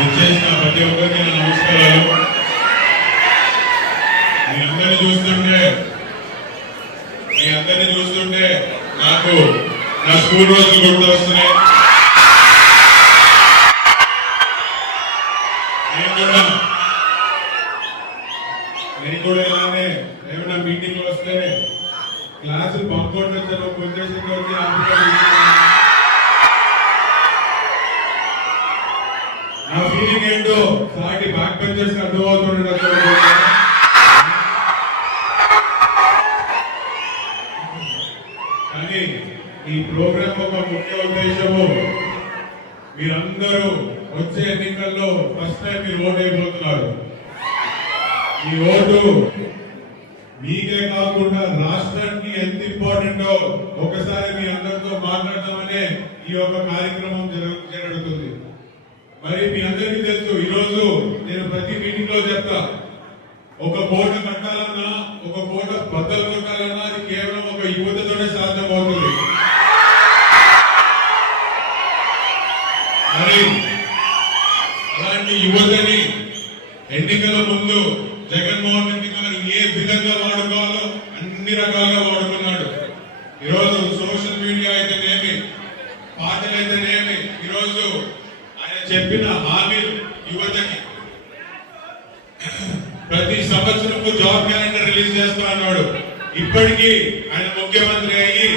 వచ్చేసిన ప్రతి ఒక్కరికి నమస్కారాలు మీ అందరిని చూస్తుంటే మీ అందరిని చూస్తుంటే నాకు నా స్కూల్ రోజులు గుర్తు వస్తున్నాయి నేను కూడా నేను కూడా ఇలానే ఏమైనా మీటింగ్ వస్తే క్లాసులు పంపుకోవడం వచ్చాను ఒక ఉద్దేశంగా వచ్చి ఆపుకోవడం నా ఫీలింగ్ ఏంటో సాటి బ్యాక్ బెంచర్స్ అర్థమవుతుండడం కానీ ఈ ప్రోగ్రామ్ ఒక ముఖ్య ఉద్దేశము మీరందరూ వచ్చే ఎన్నికల్లో ఫస్ట్ టైం మీరు ఓట్ అయిపోతున్నారు ఈ ఓటు మీకే కాకుండా రాష్ట్రానికి ఎంత ఇంపార్టెంటో ఒకసారి మీ అందరితో మాట్లాడదామనే ఈ యొక్క కార్యక్రమం జరుగుతుంది. మరి మీ అందరికీ తెలుసు ఈరోజు నేను ప్రతి మీటింగ్లో చెప్తా. ఒక కోట కట్టాలన్నా ఒక కోట బద్దలు కొట్టాలన్నా అది కేవలం ఒక యువతతోనే సాధ్యమవుతుంది మరి అలాంటి యువతని ఎన్నికల ముందు జగన్మోహన్ రెడ్డి గారు ఏ విధంగా వాడుకోవాలో అన్ని రకాలుగా వాడుకున్నాడు ఈరోజు సోషల్ మీడియా అయితేనేమి పాటలు అయితేనేమి ఈరోజు ఆయన చెప్పిన హామీలు యువతకి. ప్రతి సంవత్సరం జాబ్ క్యాలెండర్ రిలీజ్ చేస్తా అన్నాడు. ఇప్పటికీ ఆయన ముఖ్యమంత్రి అయ్యి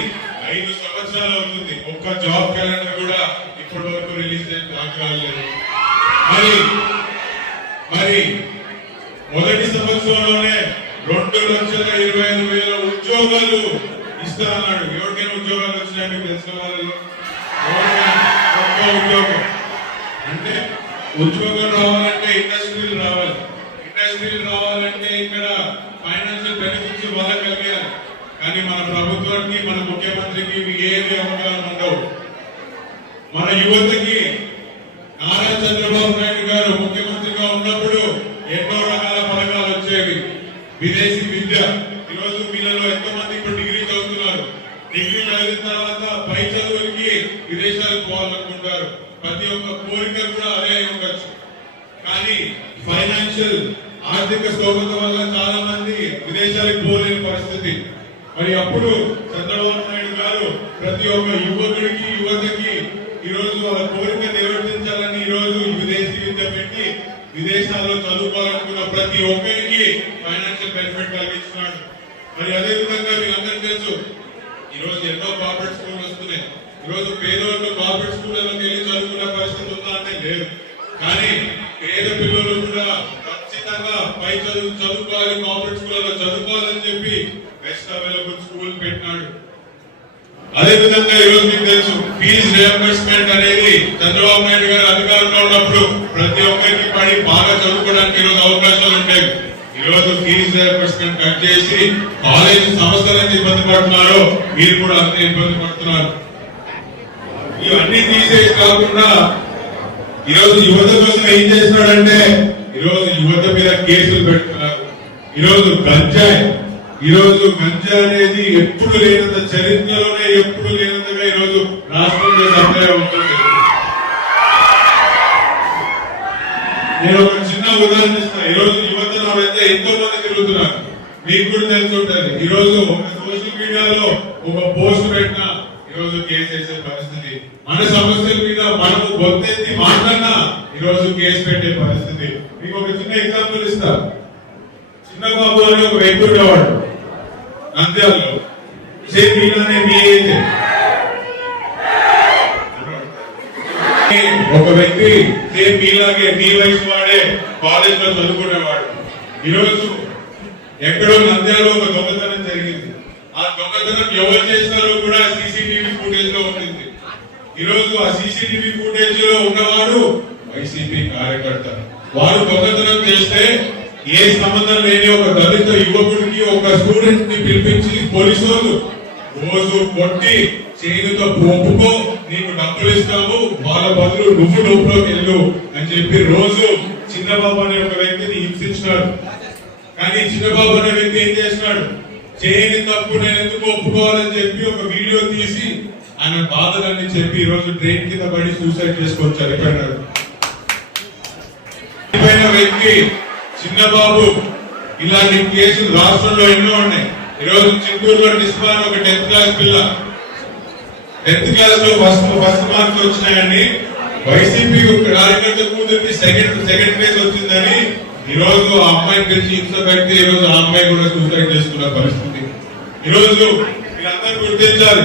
ఐదు సంవత్సరాలు అవుతుంది. ఒక్క జాబ్ క్యాలెండర్ కూడా ఇప్పటి వరకు రిలీజ్ కాలేదు మరి మరి మొదటి సంవత్సరంలోనే రెండు లక్షల ఇరవై ఐదు వేల ఉద్యోగాలు ఇస్తానన్నాడు ఎవరికైనా ఉద్యోగాలు వచ్చినాయి మీకు తెలుసుకోవాలి. ఒక్క ఉద్యోగం. అంటే ఉద్యోగం రావాలంటే ఇండస్ట్రీలు రావాలి. ఇండస్ట్రీలు రావాలంటే ఇక్కడ ఫైనాన్షియల్ బెనిఫిట్స్ వాళ్ళకి కలిగాలి. కానీ మన ప్రభుత్వానికి మన ముఖ్యమంత్రికి ఏవి అవకాశం ఉండవు. మన యువతకి నారా చంద్రబాబు నాయుడు గారు ముఖ్యమంత్రిగా ఉన్నప్పుడు ఎన్నో రకాల పథకాలు వచ్చేవి. విదేశీ విద్య. ఈరోజు మీలలో ఎంతో మంది ఇప్పుడు డిగ్రీ చదువుతున్నారు. డిగ్రీ చదివిన తర్వాత పై చదువు విదేశాలకు పోవాలనుకుంటారు. ప్రతి ఒక్క కోరిక కూడా అదే అయి ఉండొచ్చు. కానీ ఫైనాన్షియల్ ఆర్థిక స్తోమత వల్ల చాలా మంది విదేశాలకు పోలేని పరిస్థితి. మరి అప్పుడు చంద్రబాబు నాయుడు గారు ప్రతి ఒక్క యువకుడికి యువతకి ఈ రోజు వాళ్ళ కోరిక నిర్వర్తించాలని ఈ రోజు విదేశీ విద్య పెట్టి విదేశాల్లో చదువుకోవాలనుకున్న ప్రతి ఒక్కరికి ఫైనాన్షియల్ బెనిఫిట్ కలిగిస్తున్నాడు. మరి అదే విధంగా మీకు అందరికీ తెలుసు ఈ రోజు ఎన్నో కార్పొరేట్ స్కూల్ వస్తున్నాయి. ఈ రోజు గవర్నమెంట్ కార్పొరేట్ స్కూళ్ళలోకి వెళ్ళి చదువుకునే పరిస్థితి ఉందా అంటే లేదు. కానీ పేద పిల్లలు కూడా ఖచ్చితంగా పై చదువు చదువుకోవాలి గవర్నమెంట్ స్కూళ్ళలో చదువుకోవాలని చెప్పి బెస్ట్ అవైలబుల్ స్కూల్ పెట్టినాడు. అదే విధంగా మీకు తెలుసు ఫీజు రియంబర్స్మెంట్ అనేది చంద్రబాబు నాయుడు గారు అధికారంలో ఉన్నప్పుడు ప్రతి ఒక్కరికి పడి బాగా చదువుకోవడానికి ఈరోజు రోజు అవకాశాలు ఉంటాయి ఈ రోజు ఫీజు రియంబర్స్మెంట్ కట్ చేసి కాలేజీ సంస్థలు ఎంత ఇబ్బంది పడుతున్నారో మీరు కూడా అంతే ఇబ్బంది పడుతున్నారు. ఇవన్నీ తీసేసి కాకుండా ఈ రోజు యువత కోసం ఏం చేస్తున్నాడంటే ఈ రోజు యువత మీద కేసులు పెడుతున్నారు ఈ రోజు గంజాయి. ఈరోజు గంజా అనేది ఎప్పుడు లేనంత చరిత్రలోనే ఎప్పుడు లేనంతగా ఈ రోజు రాష్ట్రంలో సప్లై అవుతుంది నేను ఒక చిన్న ఉదాహరణ ఇస్తాను ఈ రోజు అయితే ఎంతో మంది తిరుగుతున్నారు. మీకు కూడా తెలిసి ఈరోజు ఈ ఒక సోషల్ మీడియాలో ఒక పోస్ట్ పెట్టినా ఈ రోజు కేసు వేసే పరిస్థితి మన సమస్యల మీద మనము గొంతెత్తి మాట్లాడినా ఈరోజు కేసు పెట్టే పరిస్థితి. మీకు ఒక చిన్న ఎగ్జాంపుల్ ఇస్తా. చిన్న బాబు అని ఒక వ్యక్తి ఉండేవాడు. నంద్యాలలో. సేమ్ మీలానే మీ ఏజ్ ఒక వ్యక్తి సేమ్ మీలాగే మీ వయసు వాడే కాలేజ్లో చదువుకునేవాడు. ఈరోజు ఎక్కడో నంద్యాలలో ఒక దొంగతనం జరిగింది. ఆ దొంగతనం ఎవరు చేస్తారో కూడా సీసీటీవీ ఫుటేజ్లో ఉంటుంది. ఈరోజు ఆ సీసీటీవీ ఫుటేజ్లో ఉన్నవాడు వైసీపీ కార్యకర్త వారు దొంగతనం చేస్తే ఏ సంబంధం లేని ఒక దళిత యువకుడికి ఒక స్టూడెంట్ని పిలిపించి పోలీసు వాళ్ళు రోజు కొట్టి చేతితో ఒప్పుకో నీకు డబ్బులు ఇస్తాము వాళ్ళ బదులు నువ్వు లోపలికి వెళ్ళు అని చెప్పి రోజు చిన్నబాబు అనే ఒక వ్యక్తిని హింసించినాడు. కానీ చిన్నబాబు అనే వ్యక్తి ఏం చేసినాడు? చేయని తప్పు నేను ఎందుకు ఒప్పుకోవాలని చెప్పి ఒక వీడియో తీసి ఆయన బాధలన్నీ చెప్పి ఈ రోజు ట్రైన్ కింద పడి సూసైడ్ చేసుకొచ్చారు. చనిపోయినాడు వ్యక్తి చిన్నబాబు ఇలాంటి కేసులు రాష్ట్రంలో ఎన్నో ఉన్నాయి. ఈరోజు చిత్తూరులో నిస్పాన్ ఒక టెన్త్ క్లాస్ పిల్ల. టెన్త్ క్లాస్లో ఫస్ట్ ఫస్ట్ మార్క్స్ వచ్చినాయని వైసీపీ కార్యకర్త కూతురికి సెకండ్ సెకండ్ ప్లేస్ వచ్చిందని ఈ రోజు ఆ అమ్మాయిని పిలిచి ఇంట్లో పెడితే ఈ రోజు ఆ అమ్మాయి కూడా సూసైడ్ చేసుకున్న పరిస్థితి. ఈ రోజు మీరందరూ గుర్తించాలి.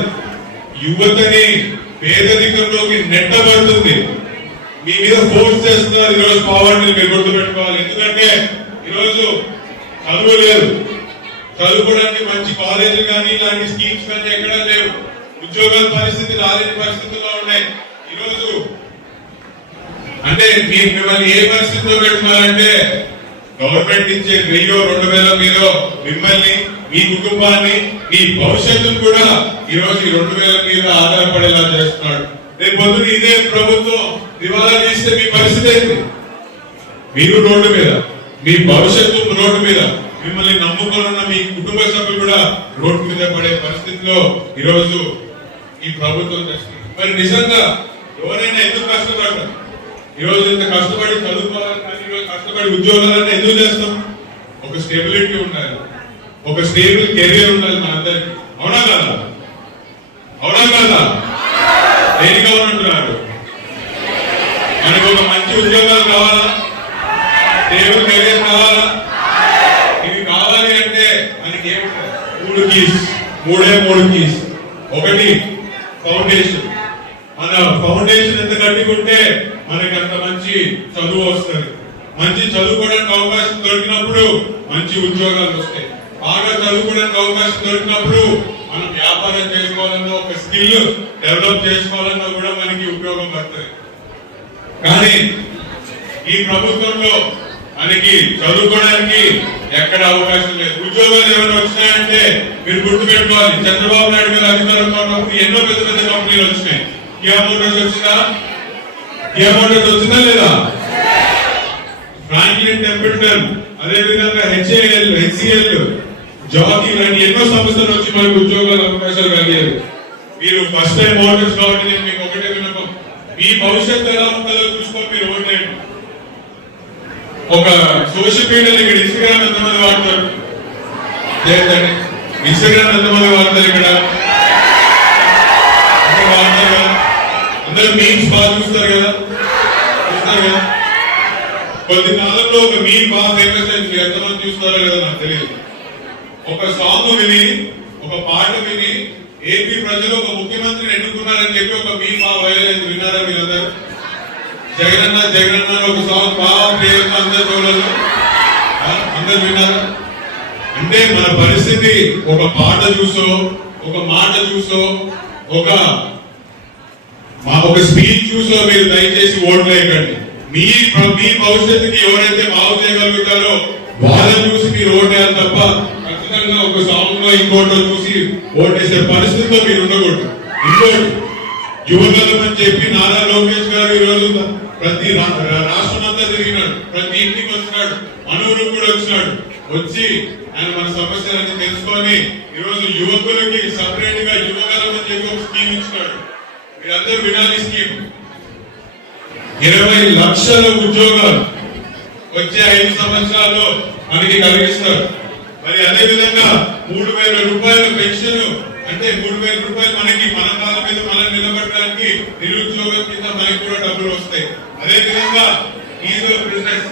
యువతని పేదరికంలోకి నెట్టబడుతుంది. మీ మీద ఫోర్స్ చేస్తున్నారు ఈ రోజు పావర్టీని మీరు గుర్తుపెట్టుకోవాలి. ఎందుకంటే ఈరోజు చదువు లేదు. చదువుకోవడానికి మంచి కాలేజీలు కానీ ఇలాంటి స్కీమ్స్ కానీ ఎక్కడా లేవు. ఉద్యోగాల పరిస్థితి రాలేని పరిస్థితుల్లో ఉన్నాయి. ఈరోజు అంటే మీరు మిమ్మల్ని ఏ పరిస్థితిలో పెడుతున్నారంటే గవర్నమెంట్ ఇచ్చే వెయ్యో రెండు వేల మీదో మిమ్మల్ని మీ కుటుంబాన్ని మీ భవిష్యత్తును కూడా ఈ రోజు రెండు వేల మీద ఆధారపడేలా చేస్తున్నాడు. రేపు పొద్దున ఇదే ప్రభుత్వం దివాలా చేస్తే మీ పరిస్థితి ఏంటి? మీరు రోడ్డు మీద మీ భవిష్యత్తు రోడ్డు మీద మిమ్మల్ని నమ్ముకోనున్న మీ కుటుంబ సభ్యులు కూడా రోడ్డు మీద పడే పరిస్థితిలో ఈ రోజు ఈ ప్రభుత్వం తెస్తుంది మరి నిజంగా ఎవరైనా ఎందుకు కష్టపడతారు ఈ రోజు ఇంత కష్టపడి చదువుకోవాలని కానీ కష్టపడి ఉద్యోగాలను ఎందుకు చేస్తాం ఒక స్టెబిలిటీ ఉండాలి. ఒక స్టేబుల్ కెరియర్ ఉండాలి మనందరికి. అవునా కాదా? అవునా కాదా? దేనిగా ఉంటున్నారు మనకు ఒక మంచి ఉద్యోగాలు కావాలా? స్టేబుల్ కెరియర్ కావాలా? ఇవి కావాలి అంటే మనకి ఏముంటాయి మూడు కీస్ మూడే మూడు కీస్ ఒకటి ఫౌండేషన్ మన ఫౌండేషన్ ఎంత కట్టుకుంటే మనకి అంత మంచి చదువు వస్తుంది. మంచి చదువుకోవడానికి అవకాశం దొరికినప్పుడు మంచి ఉద్యోగాలు వస్తాయి. బాగా చదువుకోవడానికి అవకాశం దొరికినప్పుడు మనం వ్యాపారం చేసుకోవాలన్నా ఒక స్కిల్ డెవలప్ చేసుకోవాలన్నా కూడా మనకి ఉపయోగం పడుతుంది. కానీ ఈ ప్రభుత్వంలో మనకి చదువుకోవడానికి ఎక్కడ అవకాశం లేదు. ఉద్యోగాలు ఏమైనా వచ్చినాయంటే మీరు గుర్తుపెట్టుకోవాలి. చంద్రబాబు నాయుడు గారు అధికారంలో ఉన్నప్పుడు ఎన్నో పెద్ద పెద్ద కంపెనీలు వచ్చినాయి. ఏ మోటార్స్ వచ్చినా ఏ మోటార్స్ వచ్చినా లేదా? ఫ్రాంక్లిన్ టెంపుల్టన్ అదే విధంగా హెచ్ఏఎల్ హెచ్సిఎల్ జాకీ లాంటి ఎన్నో సంస్థలు వచ్చి మనకు ఉద్యోగాల అవకాశాలు కలిగారు. మీరు ఫస్ట్ టైం ఓటర్స్ కాబట్టి నేను మీకు ఒకటే విన్నపం. మీ భవిష్యత్తు ఎలా ఉంటుందో చూసుకొని మీరు ఓటేయండి ఒక సోషల్ మీడియాలో ఇక్కడ ఇన్స్టాగ్రామ్ ఎంతమంది వాడతారు? లేదండి ఇన్స్టాగ్రామ్ ఎంతమంది వాడతారు ఇక్కడ? అందరూ మీమ్స్ బాగా చూస్తారు కదా? చూస్తారు కదా? కొద్ది కాలంలో ఒక మీమ్ బాగా ఫేమస్ అయింది. ఎంతమంది చూస్తారో కదా నాకు తెలియదు. ఒక సాంగ్ విని ఒక పాట విని ఏపీ ప్రజలు ఒక ముఖ్యమంత్రిని ఎన్నుకున్నారని చెప్పి ఒక మీ మా వైరల్ విన్నారా మీరందరూ? జగనన్న జగనన్న ఒక సాంగ్ బాగా ప్రేమ అందరు చూడాలి అందరు విన్నారా? అంటే మన పరిస్థితి ఒక పాట చూసో ఒక మాట చూసో ఒక మా ఒక స్పీచ్ చూసో మీరు దయచేసి ఓట్లు వేయకండి. మీ మీ భవిష్యత్తుకి ఎవరైతే బాగు చేయగలుగుతారో వాళ్ళని చూసి మీరు ఓటేయాలి తప్ప ఖచ్చితంగా ఒక సాంగ్లో ఇంకోటో చూసి ఓటేసే పరిస్థితిలో మీరు ఉండకూడదు. ఇంకోటి యువగలం అని చెప్పి నారా లోకేష్ గారు ఈ రోజు ప్రతి రాష్ట్రం అంతా తిరిగినాడు. ప్రతి ఇంటికి వచ్చినాడు మనూరు కూడా వచ్చినాడు వచ్చి ఆయన మన సమస్యలన్నీ తెలుసుకొని ఈ రోజు యువకులకి సపరేట్గా యువగలం అని చెప్పి ఒక స్కీమ్ ఇచ్చినాడు. మీరందరూ వినాలి స్కీమ్ ఇరవై లక్షల ఉద్యోగాలు వచ్చే ఐదు సంవత్సరాల్లో మనకి కలిగిస్తారు. మరి అదే విధంగా మూడు వేల రూపాయల పెన్షన్ అంటే మూడు వేల రూపాయలు మనకి మన కాళ్ళ మీద మనం నిలబడడానికి నిరుద్యోగం కింద మనకి కూడా డబ్బులు వస్తాయి. అదే విధంగా ఈజీ బిజినెస్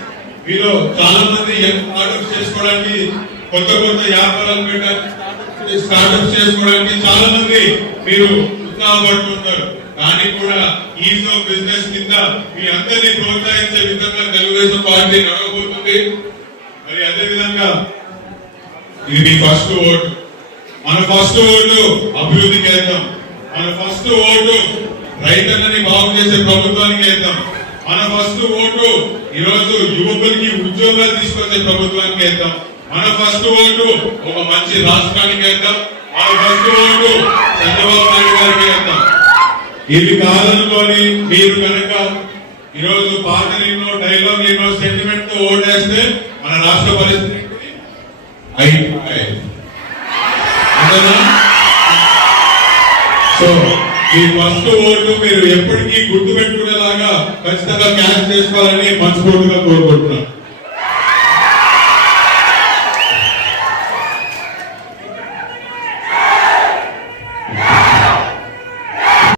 మీలో చాలా మంది స్టార్ట్అప్ చేసుకోవడానికి కొత్త కొత్త వ్యాపారాలు పెట్టడానికి స్టార్ట్అప్ చేసుకోవడానికి చాలా మంది మీరు ఉత్సాహపడుతుంటారు దానికి కూడా ఈజ్ ఆఫ్ బిజినెస్ కింద మీ అందరినీ ప్రోత్సహించే విధంగా తెలుగుదేశం పార్టీ నడవబోతుంది. మరి అదే విధంగా ఇది మీ ఫస్ట్ ఓటు. మన ఫస్ట్ ఓటు అభివృద్ధికి వేద్దాం మన ఫస్ట్ ఓటు రైతన్నని బాగు చేసే ప్రభుత్వానికి వేద్దాం మన ఫస్ట్ ఓటు ఈరోజు యువకులకి ఉద్యోగాలు తీసుకొచ్చే ప్రభుత్వానికి వేద్దాం మన ఫస్ట్ ఓటు ఒక మంచి రాష్ట్రానికి వేద్దాం మన ఫస్ట్ ఓటు చంద్రబాబు నాయుడు గారికి వేద్దాం ఇవి కాలంలోని మీరు కనుక ఈరోజు పాటలు ఎన్నో డైలాగ్ ఎన్నో సెంటిమెంట్తో ఓటేస్తే మన రాష్ట్ర పరిస్థితి అయిపోయాయి సో మీ ఫస్ట్ ఓటు మీరు ఎప్పటికీ గుర్తు పెట్టుకునేలాగా ఖచ్చితంగా క్యాష్ చేసుకోవాలని మనస్ఫూర్తిగా కోరుకుంటున్నాను.